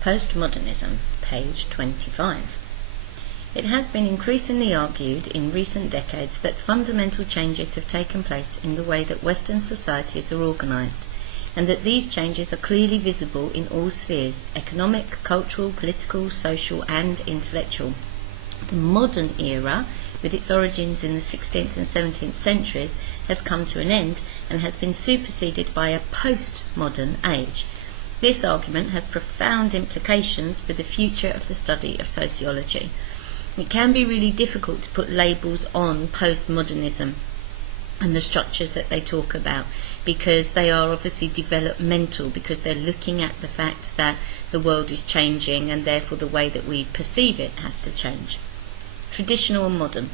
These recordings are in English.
Postmodernism, page 25. It has been increasingly argued in recent decades that fundamental changes have taken place in the way that Western societies are organised, and that these changes are clearly visible in all spheres: economic, cultural, political, social and intellectual. The modern era, with its origins in the 16th and 17th centuries, has come to an end and has been superseded by a postmodern age. This argument has profound implications for the future of the study of sociology. It can be really difficult to put labels on postmodernism and the structures that they talk about, because they are obviously developmental, because they're looking at the fact that the world is changing and therefore the way that we perceive it has to change. Traditional and modern.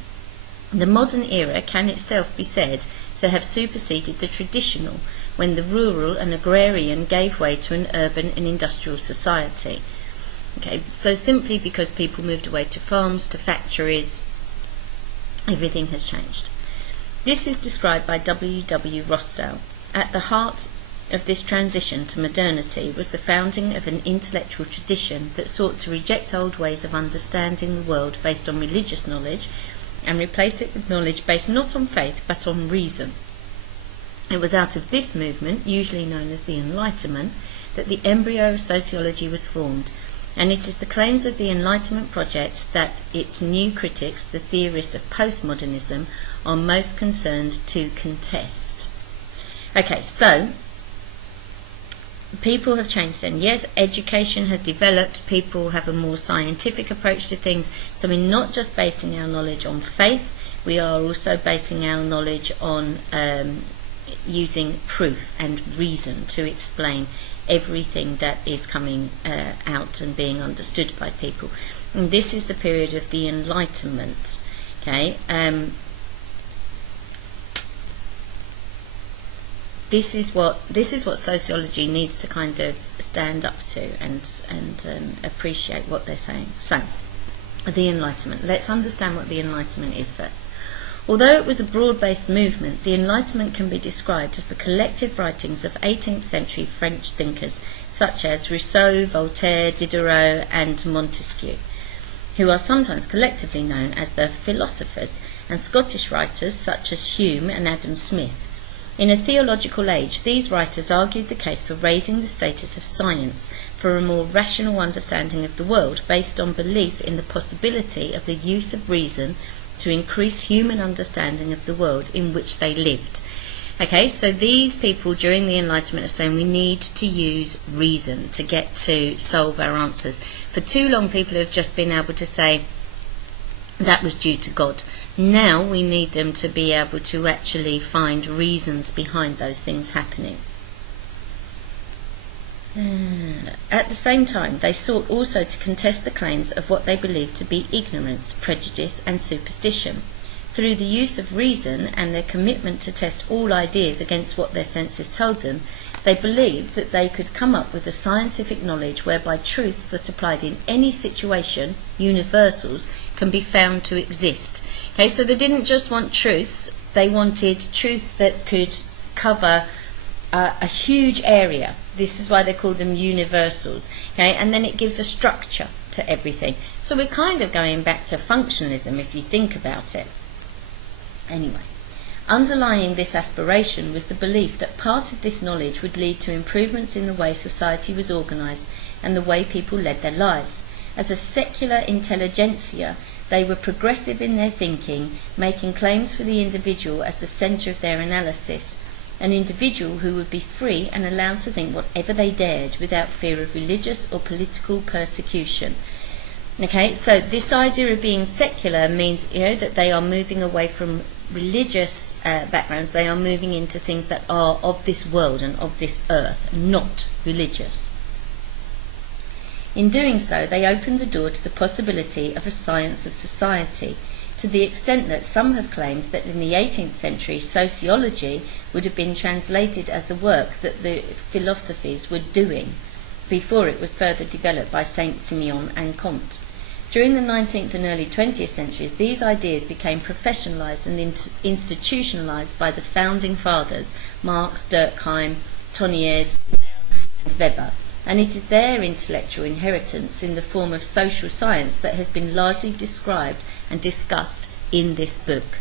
The modern era can itself be said to have superseded the traditional, when the rural and agrarian gave way to an urban and industrial society. Okay, so simply because people moved away to farms, to factories, everything has changed. This is described by W. Rostow. At the heart of this transition to modernity was the founding of an intellectual tradition that sought to reject old ways of understanding the world based on religious knowledge and replace it with knowledge based not on faith but on reason. It was out of this movement, usually known as the Enlightenment, that the embryo of sociology was formed, and it is the claims of the Enlightenment project that its new critics, the theorists of postmodernism, are most concerned to contest. Okay, so people have changed then. Yes, education has developed, people have a more scientific approach to things, so we're not just basing our knowledge on faith, we are also basing our knowledge on using proof and reason to explain everything that is coming out and being understood by people. And this is the period of the Enlightenment. Okay, this is what sociology needs to kind of stand up to and appreciate what they're saying. So, the Enlightenment. Let's understand what the Enlightenment is first. Although it was a broad-based movement, the Enlightenment can be described as the collective writings of 18th century French thinkers such as Rousseau, Voltaire, Diderot and Montesquieu, who are sometimes collectively known as the philosophers, and Scottish writers such as Hume and Adam Smith. In a theological age, these writers argued the case for raising the status of science, for a more rational understanding of the world based on belief in the possibility of the use of reason to increase human understanding of the world in which they lived. Okay, so these people during the Enlightenment are saying we need to use reason to get to solve our answers. For too long, people have just been able to say that was due to God. Now we need them to be able to actually find reasons behind those things happening. At the same time, they sought also to contest the claims of what they believed to be ignorance, prejudice and superstition. Through the use of reason and their commitment to test all ideas against what their senses told them, they believed that they could come up with a scientific knowledge whereby truths that applied in any situation, universals, can be found to exist. Okay, so they didn't just want truths, they wanted truths that could cover a huge area. This is why they call them universals. Okay, and then it gives a structure to everything. So we're kind of going back to functionalism if you think about it. Anyway, underlying this aspiration was the belief that part of this knowledge would lead to improvements in the way society was organised and the way people led their lives. As a secular intelligentsia, they were progressive in their thinking, making claims for the individual as the centre of their analysis. An individual who would be free and allowed to think whatever they dared without fear of religious or political persecution. Okay, so this idea of being secular means, that they are moving away from religious backgrounds. They are moving into things that are of this world and of this earth, not religious. In doing so, they opened the door to the possibility of a science of society, to the extent that some have claimed that in the 18th century sociology would have been translated as the work that the philosophies were doing before it was further developed by Saint Simeon and Comte. During the 19th and early 20th centuries, these ideas became professionalised and institutionalised by the founding fathers, Marx, Durkheim, Toniers, Simmel and Weber, and it is their intellectual inheritance in the form of social science that has been largely described and discussed in this book.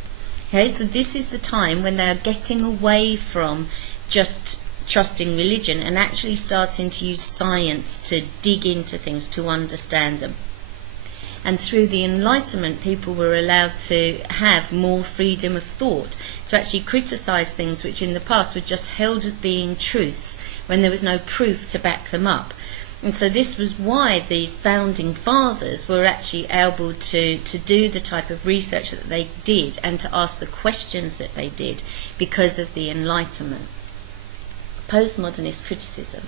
Okay, so this is the time when they are getting away from just trusting religion and actually starting to use science to dig into things, to understand them. And through the Enlightenment, people were allowed to have more freedom of thought, to actually criticise things which in the past were just held as being truths when there was no proof to back them up. And so this was why these founding fathers were actually able to do the type of research that they did and to ask the questions that they did, because of the Enlightenment. Postmodernist criticism.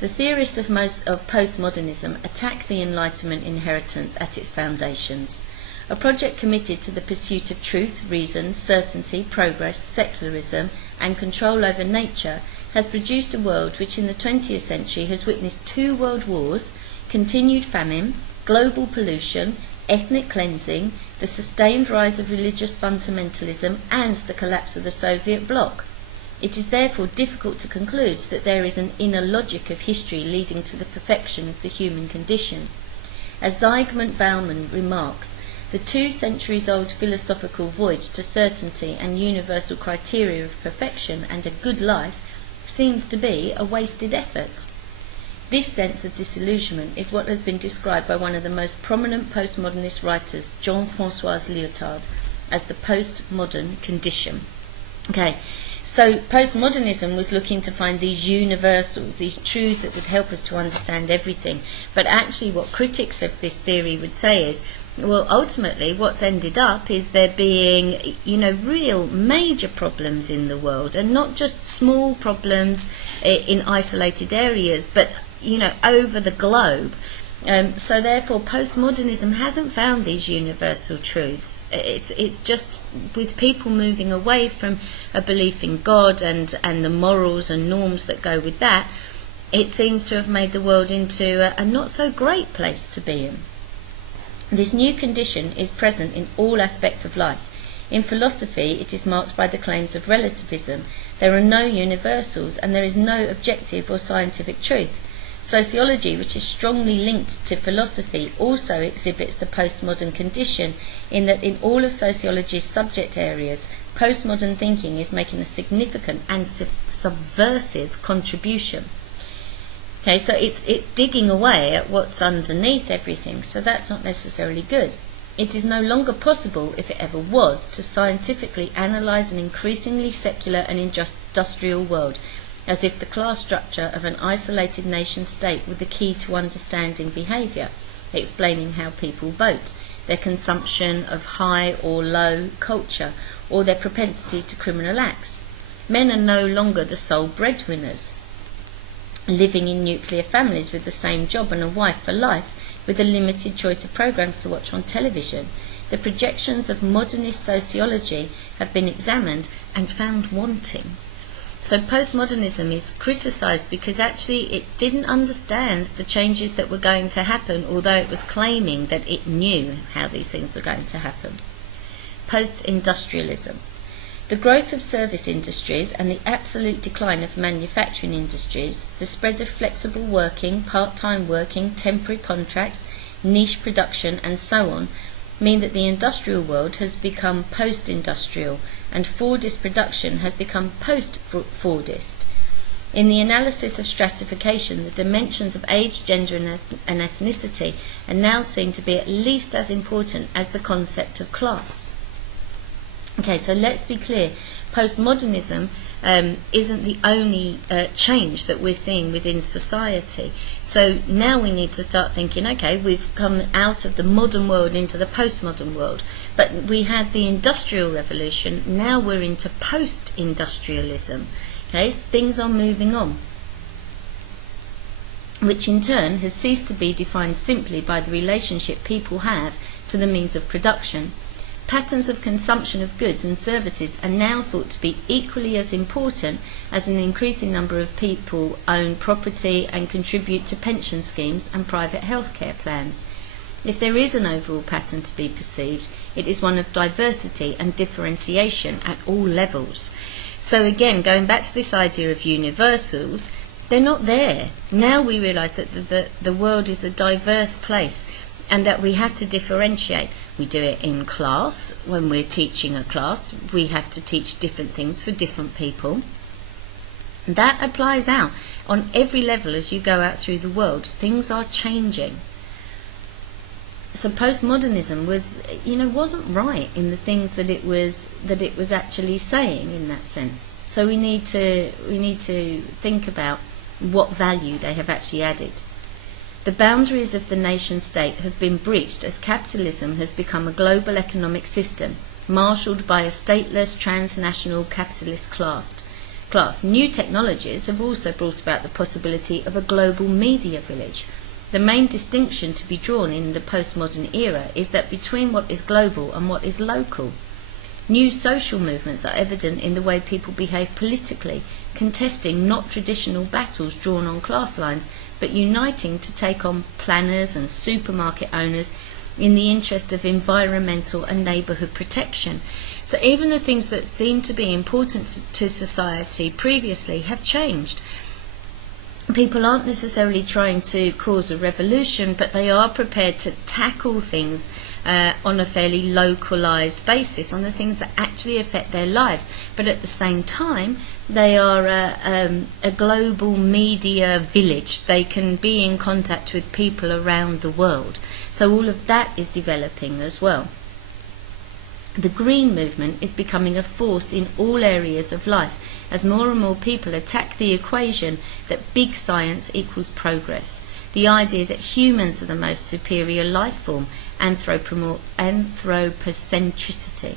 The theorists of postmodernism attack the Enlightenment inheritance at its foundations. A project committed to the pursuit of truth, reason, certainty, progress, secularism, and control over nature has produced a world which in the 20th century has witnessed 2 world wars, continued famine, global pollution, ethnic cleansing, the sustained rise of religious fundamentalism, and the collapse of the Soviet bloc. It is therefore difficult to conclude that there is an inner logic of history leading to the perfection of the human condition. As Zygmunt Bauman remarks, the 2-centuries-old philosophical voyage to certainty and universal criteria of perfection and a good life seems to be a wasted effort. This sense of disillusionment is what has been described by one of the most prominent postmodernist writers, Jean-François Lyotard, as the postmodern condition. Okay, so postmodernism was looking to find these universals, these truths that would help us to understand everything. But actually what critics of this theory would say is, well, ultimately what's ended up is there being, real major problems in the world, and not just small problems in isolated areas, but, over the globe. So therefore postmodernism hasn't found these universal truths. It's just with people moving away from a belief in God and the morals and norms that go with that, it seems to have made the world into a not so great place to be in. This new condition is present in all aspects of life. In philosophy, it is marked by the claims of relativism. There are no universals, and there is no objective or scientific truth. Sociology, which is strongly linked to philosophy, also exhibits the postmodern condition in that in all of sociology's subject areas, postmodern thinking is making a significant and subversive contribution. Okay, so it's digging away at what's underneath everything, so that's not necessarily good. It is no longer possible, if it ever was, to scientifically analyse an increasingly secular and industrial world, as if the class structure of an isolated nation-state were the key to understanding behaviour, explaining how people vote, their consumption of high or low culture, or their propensity to criminal acts. Men are no longer the sole breadwinners, living in nuclear families with the same job and a wife for life, with a limited choice of programmes to watch on television. The projections of modernist sociology have been examined and found wanting. So postmodernism is criticised because actually it didn't understand the changes that were going to happen, although it was claiming that it knew how these things were going to happen. Post-industrialism. The growth of service industries and the absolute decline of manufacturing industries, the spread of flexible working, part-time working, temporary contracts, niche production and so on, mean that the industrial world has become post-industrial and Fordist production has become post-Fordist. In the analysis of stratification, the dimensions of age, gender and ethnicity are now seen to be at least as important as the concept of class. Okay, so let's be clear. Postmodernism isn't the only change that we're seeing within society. So now we need to start thinking, okay, we've come out of the modern world into the postmodern world. But we had the Industrial Revolution, now we're into post-industrialism. Okay, so things are moving on, which in turn has ceased to be defined simply by the relationship people have to the means of production. Patterns of consumption of goods and services are now thought to be equally as important as an increasing number of people own property and contribute to pension schemes and private healthcare plans. If there is an overall pattern to be perceived, it is one of diversity and differentiation at all levels. So again, going back to this idea of universals, they're not there. Now we realise that the world is a diverse place and that we have to differentiate. We do it in class. When we're teaching a class, we have to teach different things for different people. That applies out on every level as you go out through the world. Things are changing. So postmodernism wasn't right in the things that it was actually saying in that sense. So we need to think about what value they have actually added. The boundaries of the nation state have been breached as capitalism has become a global economic system, marshalled by a stateless transnational capitalist class. New technologies have also brought about the possibility of a global media village. The main distinction to be drawn in the postmodern era is that between what is global and what is local. New social movements are evident in the way people behave politically, contesting not traditional battles drawn on class lines, but uniting to take on planners and supermarket owners in the interest of environmental and neighbourhood protection. So even the things that seemed to be important to society previously have changed. People aren't necessarily trying to cause a revolution, but they are prepared to tackle things on a fairly localised basis, on the things that actually affect their lives. But at the same time, they are a global media village. They can be in contact with people around the world. So all of that is developing as well. The green movement is becoming a force in all areas of life as more and more people attack the equation that big science equals progress. The idea that humans are the most superior life form, anthropocentricity,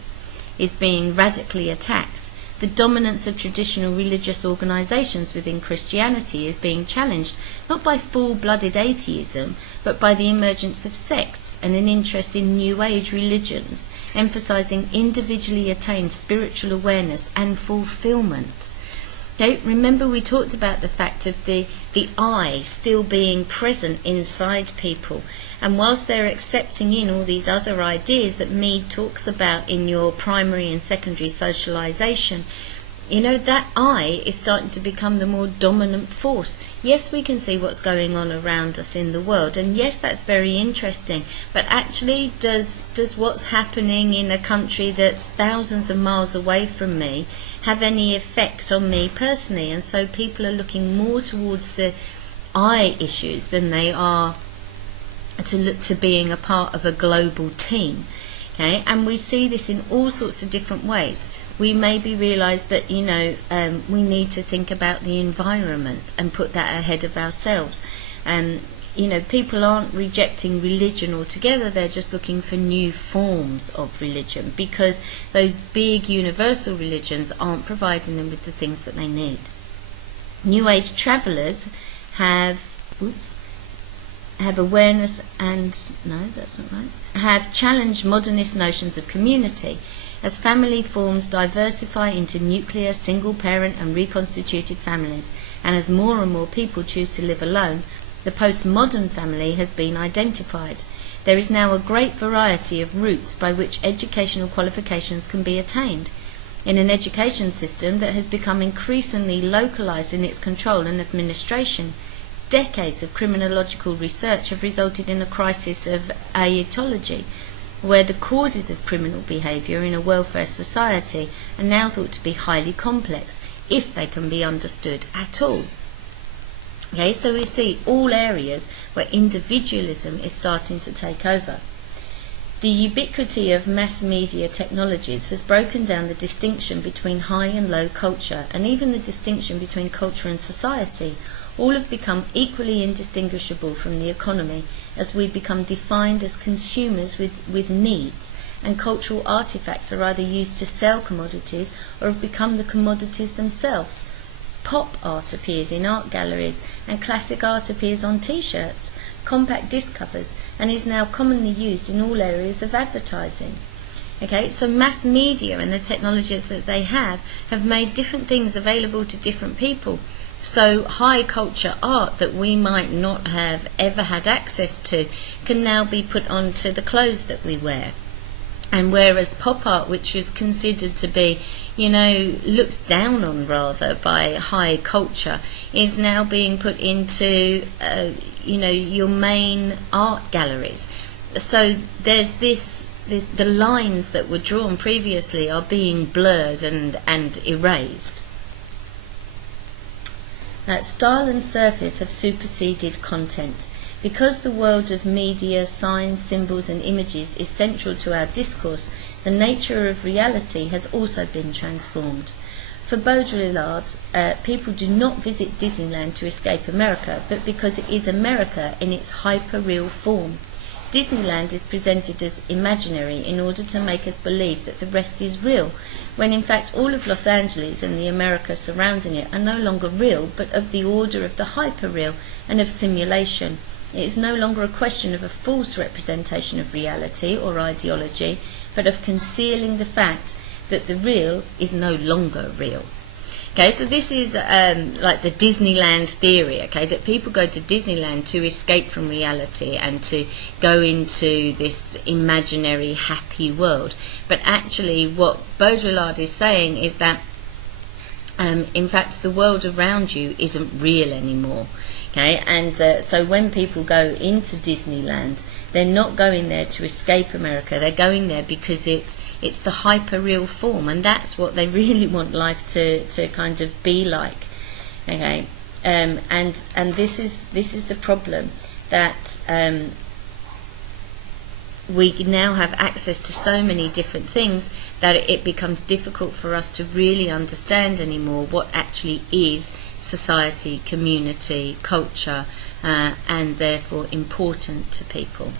is being radically attacked. The dominance of traditional religious organisations within Christianity is being challenged, not by full-blooded atheism, but by the emergence of sects and an interest in New Age religions, emphasising individually attained spiritual awareness and fulfilment. Okay, remember we talked about the fact of the I still being present inside people, and whilst they're accepting in all these other ideas that Mead talks about in your primary and secondary socialisation, that I is starting to become the more dominant force. Yes, we can see what's going on around us in the world, and yes, that's very interesting, but actually does what's happening in a country that's thousands of miles away from me have any effect on me personally? And so people are looking more towards the I issues than they are to being a part of a global team. Okay, and we see this in all sorts of different ways. We maybe realise that we need to think about the environment and put that ahead of ourselves. People aren't rejecting religion altogether, they're just looking for new forms of religion because those big universal religions aren't providing them with the things that they need. New Age travellers have awareness have challenged modernist notions of community. As family forms diversify into nuclear, single-parent and reconstituted families, and as more and more people choose to live alone, the postmodern family has been identified. There is now a great variety of routes by which educational qualifications can be attained. In an education system that has become increasingly localised in its control and administration, decades of criminological research have resulted in a crisis of aetology, where the causes of criminal behaviour in a welfare society are now thought to be highly complex, if they can be understood at all. Okay, so we see all areas where individualism is starting to take over. The ubiquity of mass media technologies has broken down the distinction between high and low culture, and even the distinction between culture and society. All have become equally indistinguishable from the economy as we become defined as consumers with needs, and cultural artefacts are either used to sell commodities or have become the commodities themselves. Pop art appears in art galleries and classic art appears on t-shirts, compact disc covers, and is now commonly used in all areas of advertising. Okay, so mass media and the technologies that they have made different things available to different people. So high culture art that we might not have ever had access to can now be put onto the clothes that we wear. And whereas pop art, which was considered to be, looked down on rather by high culture, is now being put into, your main art galleries. So there's the lines that were drawn previously are being blurred and erased. Style and surface have superseded content. Because the world of media, signs, symbols and images is central to our discourse, the nature of reality has also been transformed. For Baudrillard, people do not visit Disneyland to escape America, but because it is America in its hyper-real form. Disneyland is presented as imaginary in order to make us believe that the rest is real, when in fact all of Los Angeles and the America surrounding it are no longer real, but of the order of the hyper-real and of simulation. It is no longer a question of a false representation of reality or ideology, but of concealing the fact that the real is no longer real. Okay, so this is like the Disneyland theory, okay, that people go to Disneyland to escape from reality and to go into this imaginary happy world. But actually what Baudrillard is saying is that in fact the world around you isn't real anymore. Okay, and so when people go into Disneyland, they're not going there to escape America. They're going there because it's the hyper-real form, and that's what they really want life to kind of be like. Okay, and this is the problem, that we now have access to so many different things that it becomes difficult for us to really understand anymore what actually is society, community, culture, and therefore important to people.